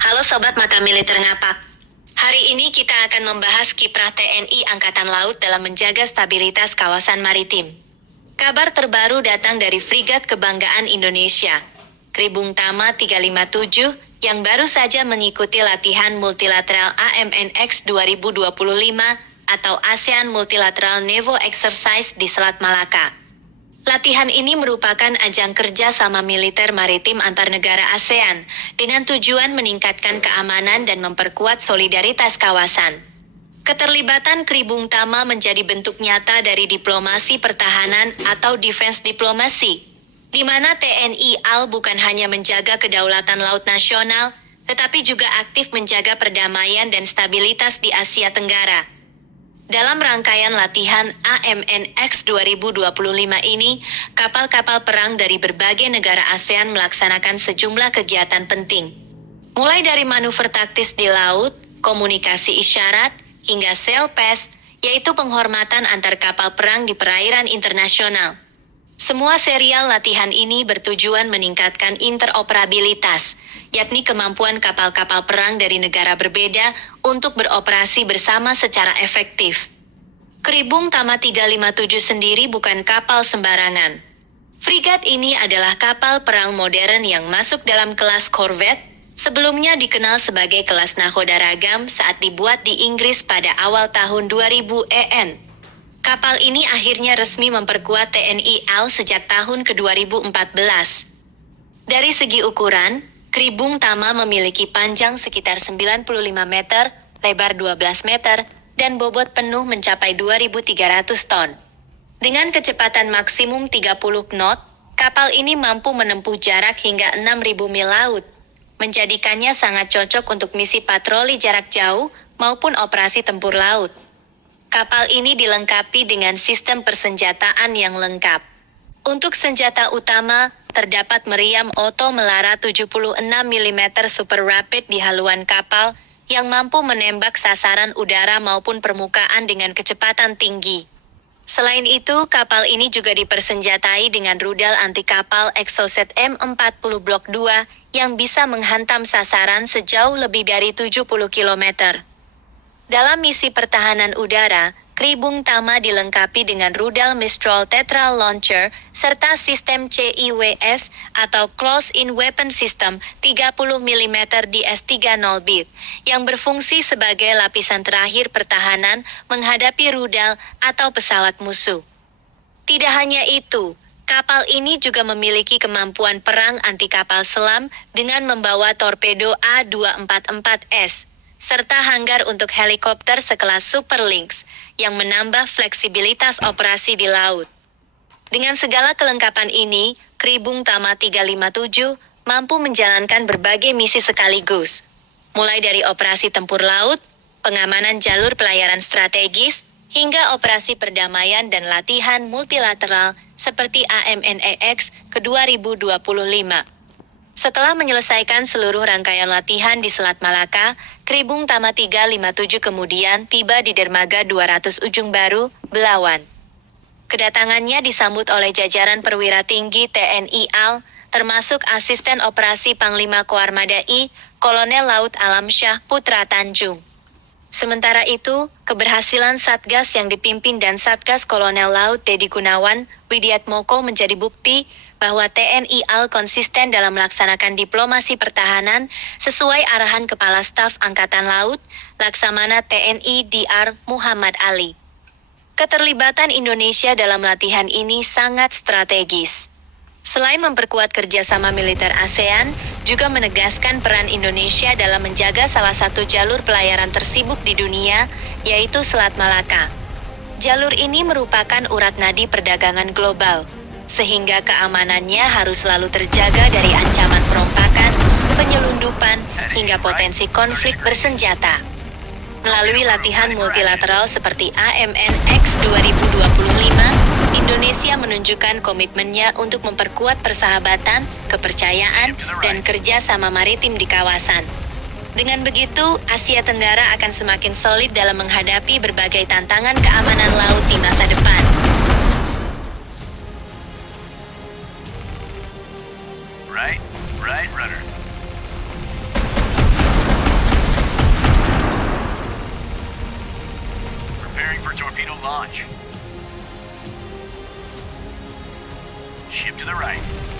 Halo Sobat Mata Militer Ngapak. Hari ini kita akan membahas kiprah TNI Angkatan Laut dalam menjaga stabilitas kawasan maritim. Kabar terbaru datang dari Frigat Kebanggaan Indonesia, Kribung Tama 357, yang baru saja mengikuti latihan multilateral AMNX 2025 atau ASEAN Multilateral Naval Exercise di Selat Malaka. Latihan ini merupakan ajang kerja sama militer maritim antar negara ASEAN dengan tujuan meningkatkan keamanan dan memperkuat solidaritas kawasan. Keterlibatan Kribung Tama menjadi bentuk nyata dari diplomasi pertahanan atau defense diplomasi, di mana TNI AL bukan hanya menjaga kedaulatan laut nasional, tetapi juga aktif menjaga perdamaian dan stabilitas di Asia Tenggara. Dalam rangkaian latihan AMNX 2025 ini, kapal-kapal perang dari berbagai negara ASEAN melaksanakan sejumlah kegiatan penting. Mulai dari manuver taktis di laut, komunikasi isyarat, hingga sail pass, yaitu penghormatan antar kapal perang di perairan internasional. Semua serial latihan ini bertujuan meningkatkan interoperabilitas, yakni kemampuan kapal-kapal perang dari negara berbeda untuk beroperasi bersama secara efektif. Kribung Tama 357 sendiri bukan kapal sembarangan. Frigat ini adalah kapal perang modern yang masuk dalam kelas korvet, sebelumnya dikenal sebagai kelas nahoda ragam saat dibuat di Inggris pada awal tahun 2000 EN. Kapal ini akhirnya resmi memperkuat TNI AL sejak tahun ke-2014. Dari segi ukuran, Kribung Tama memiliki panjang sekitar 95 meter, lebar 12 meter, dan bobot penuh mencapai 2.300 ton. Dengan kecepatan maksimum 30 knot, kapal ini mampu menempuh jarak hingga 6.000 mil laut, menjadikannya sangat cocok untuk misi patroli jarak jauh maupun operasi tempur laut. Kapal ini dilengkapi dengan sistem persenjataan yang lengkap. Untuk senjata utama, terdapat meriam oto melara 76 mm Super Rapid di haluan kapal yang mampu menembak sasaran udara maupun permukaan dengan kecepatan tinggi. Selain itu, kapal ini juga dipersenjatai dengan rudal anti kapal Exocet M40 Blok 2 yang bisa menghantam sasaran sejauh lebih dari 70 km. Dalam misi pertahanan udara, Kribung Tama dilengkapi dengan rudal Mistral Tetra Launcher serta sistem CIWS atau Close-in Weapon System 30 mm DS-30B yang berfungsi sebagai lapisan terakhir pertahanan menghadapi rudal atau pesawat musuh. Tidak hanya itu, kapal ini juga memiliki kemampuan perang anti kapal selam dengan membawa torpedo A244S serta hanggar untuk helikopter sekelas Super Lynx yang menambah fleksibilitas operasi di laut. Dengan segala kelengkapan ini, Kribung Tama 357 mampu menjalankan berbagai misi sekaligus, mulai dari operasi tempur laut, pengamanan jalur pelayaran strategis, hingga operasi perdamaian dan latihan multilateral seperti AMNEX ke-2025. Setelah menyelesaikan seluruh rangkaian latihan di Selat Malaka, Kribung Tama 357 kemudian tiba di dermaga 200 Ujung Baru, Belawan. Kedatangannya disambut oleh jajaran perwira tinggi TNI AL, termasuk Asisten Operasi Panglima Koarmada I, Kolonel Laut Alamsyah Putra Tanjung. Sementara itu, keberhasilan Satgas yang dipimpin dan Satgas Kolonel Laut Dedi Gunawan, Widiatmoko menjadi bukti bahwa TNI AL konsisten dalam melaksanakan diplomasi pertahanan sesuai arahan Kepala Staf Angkatan Laut, Laksamana TNI DR Muhammad Ali. Keterlibatan Indonesia dalam latihan ini sangat strategis. Selain memperkuat kerjasama militer ASEAN, juga menegaskan peran Indonesia dalam menjaga salah satu jalur pelayaran tersibuk di dunia, yaitu Selat Malaka. Jalur ini merupakan urat nadi perdagangan global, sehingga keamanannya harus selalu terjaga dari ancaman perompakan, penyelundupan, hingga potensi konflik bersenjata. Melalui latihan multilateral seperti AMNX 2025, Indonesia menunjukkan komitmennya untuk memperkuat persahabatan, kepercayaan, dan kerjasama maritim di kawasan. Dengan begitu, Asia Tenggara akan semakin solid dalam menghadapi berbagai tantangan keamanan laut di masa depan. Right, runner. for torpedo launch. Ship to the right.